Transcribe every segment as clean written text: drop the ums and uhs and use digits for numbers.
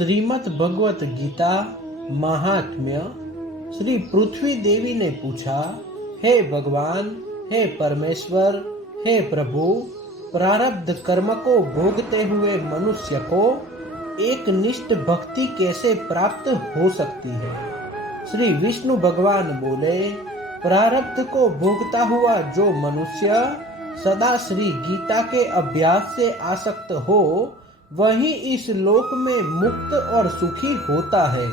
श्रीमद् भगवत गीता महात्म्य। श्री पृथ्वी देवी ने पूछा, हे भगवान, हे परमेश्वर, हे प्रभु, प्रारब्ध कर्म को भोगते हुए मनुष्य को एक निष्ठ भक्ति कैसे प्राप्त हो सकती है? श्री विष्णु भगवान बोले, प्रारब्ध को भोगता हुआ जो मनुष्य सदा श्री गीता के अभ्यास से आसक्त हो, वही इस लोक में मुक्त और सुखी होता है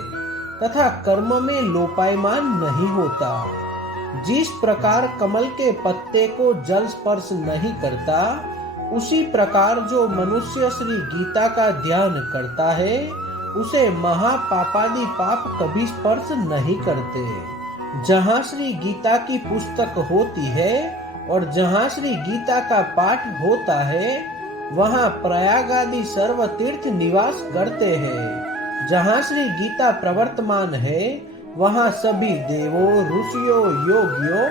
तथा कर्म में लोपायमान नहीं होता। जिस प्रकार कमल के पत्ते को जल स्पर्श नहीं करता, उसी प्रकार जो मनुष्य श्री गीता का ध्यान करता है, उसे महापापादि पाप कभी स्पर्श नहीं करते। जहाँ श्री गीता की पुस्तक होती है और जहाँ श्री गीता का पाठ होता है, वहाँ प्रयाग आदि सर्व तीर्थ निवास करते हैं। जहाँ श्री गीता प्रवर्तमान है, वहाँ सभी देवों, ऋषियों, योगियों,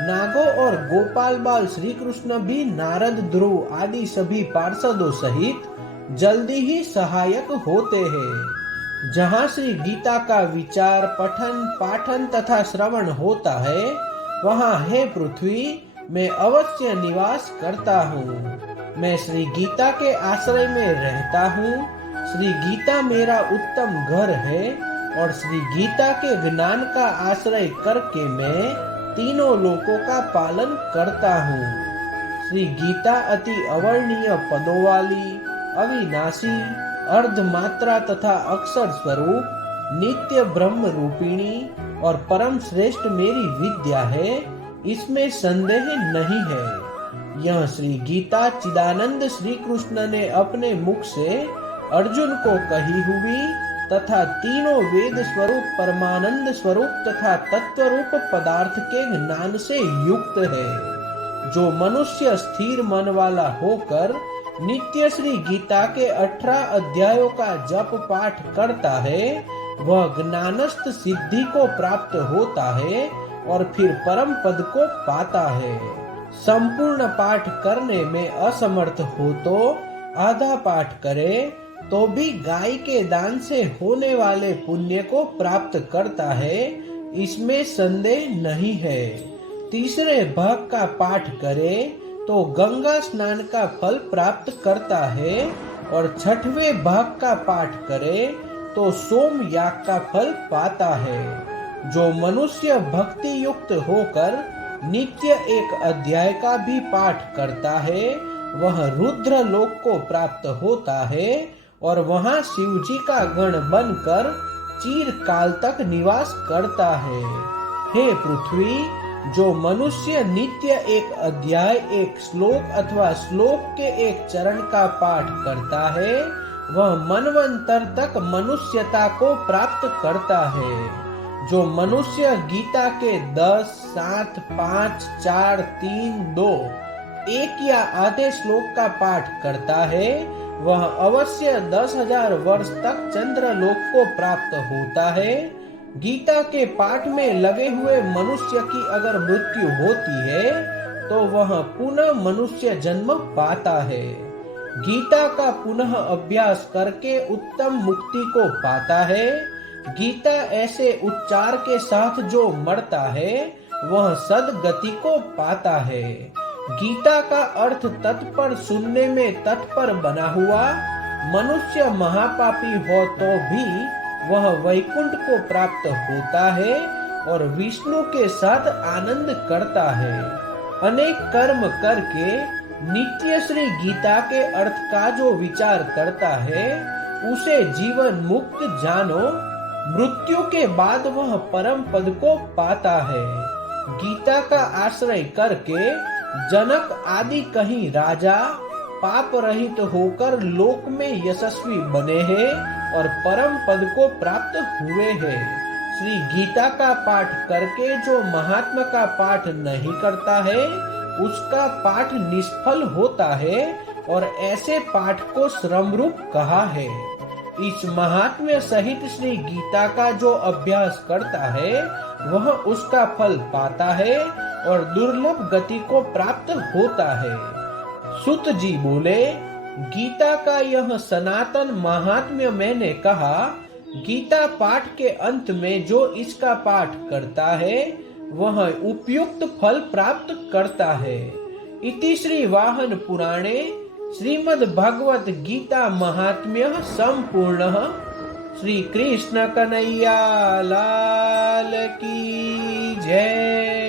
नागों और गोपाल बाल श्री कृष्ण भी नारद, ध्रुव आदि सभी पार्षदों सहित जल्दी ही सहायक होते हैं। जहाँ श्री गीता का विचार, पठन, पाठन तथा श्रवण होता है, वहाँ हे पृथ्वी, मैं अवश्य निवास करता हूँ। मैं श्री गीता के आश्रय में रहता हूँ। श्री गीता मेरा उत्तम घर है और श्री गीता के ज्ञान का आश्रय करके मैं तीनों लोकों का पालन करता हूँ। श्री गीता अति अवर्णीय पदों वाली, अविनाशी, अर्धमात्रा तथा अक्षर स्वरूप, नित्य ब्रह्म रूपिणी और परम श्रेष्ठ मेरी विद्या है, इसमें संदेह नहीं है। यह श्री गीता चिदानंद श्री कृष्ण ने अपने मुख से अर्जुन को कही हुई तथा तीनों वेद स्वरूप, परमानंद स्वरूप तथा तत्व रूप पदार्थ के ज्ञान से युक्त है। जो मनुष्य स्थिर मन वाला होकर नित्य श्री गीता के 18 अध्यायों का जप पाठ करता है, वह ज्ञानस्थ सिद्धि को प्राप्त होता है और फिर परम पद को पाता है। संपूर्ण पाठ करने में असमर्थ हो तो आधा पाठ करे तो भी गाय के दान से होने वाले पुण्य को प्राप्त करता है, इसमें संदेह नहीं है। तीसरे भाग का पाठ करे तो गंगा स्नान का फल प्राप्त करता है और छठवें भाग का पाठ करे तो सोम याग का फल पाता है। जो मनुष्य भक्ति युक्त होकर नित्य एक अध्याय का भी पाठ करता है, वह रुद्र लोक को प्राप्त होता है और वहाँ शिव जी का गण बनकर चिर काल तक निवास करता है। हे पृथ्वी, जो मनुष्य नित्य एक अध्याय, एक श्लोक अथवा श्लोक के एक चरण का पाठ करता है, वह मनवंतर तक मनुष्यता को प्राप्त करता है। जो मनुष्य गीता के 10, 7, 5, 4, 3, 2, 1 या आधे श्लोक का पाठ करता है, वह अवश्य 10,000 वर्ष तक चंद्रलोक को प्राप्त होता है। गीता के पाठ में लगे हुए मनुष्य की अगर मृत्यु होती है, तो वह पुनः मनुष्य जन्म पाता है। गीता का पुनः अभ्यास करके उत्तम मुक्ति को पाता है। गीता ऐसे उच्चार के साथ जो मरता है, वह सद्गति को पाता है। गीता का अर्थ तत्पर सुनने में तत्पर बना हुआ मनुष्य महापापी हो तो भी वह वैकुंठ को प्राप्त होता है और विष्णु के साथ आनंद करता है। अनेक कर्म करके नित्य श्री गीता के अर्थ का जो विचार करता है, उसे जीवन मुक्त जानो। मृत्यु के बाद वह परम पद को पाता है। गीता का आश्रय करके जनक आदि कहीं राजा पाप रहित होकर लोक में यशस्वी बने हैं और परम पद को प्राप्त हुए हैं। श्री गीता का पाठ करके जो महात्मा का पाठ नहीं करता है, उसका पाठ निष्फल होता है और ऐसे पाठ को श्रम रूप कहा है। इस महात्म्य सहित श्री गीता का जो अभ्यास करता है, वह उसका फल पाता है और दुर्लभ गति को प्राप्त होता है। सुत जी बोले, गीता का यह सनातन महात्म्य मैंने कहा। गीता पाठ के अंत में जो इसका पाठ करता है वह उपयुक्त फल प्राप्त करता है। इति श्री वाहन पुराणे श्रीमद् भगवत गीता महात्म्य संपूर्ण। श्री कृष्ण कन्हैया लाल की जय।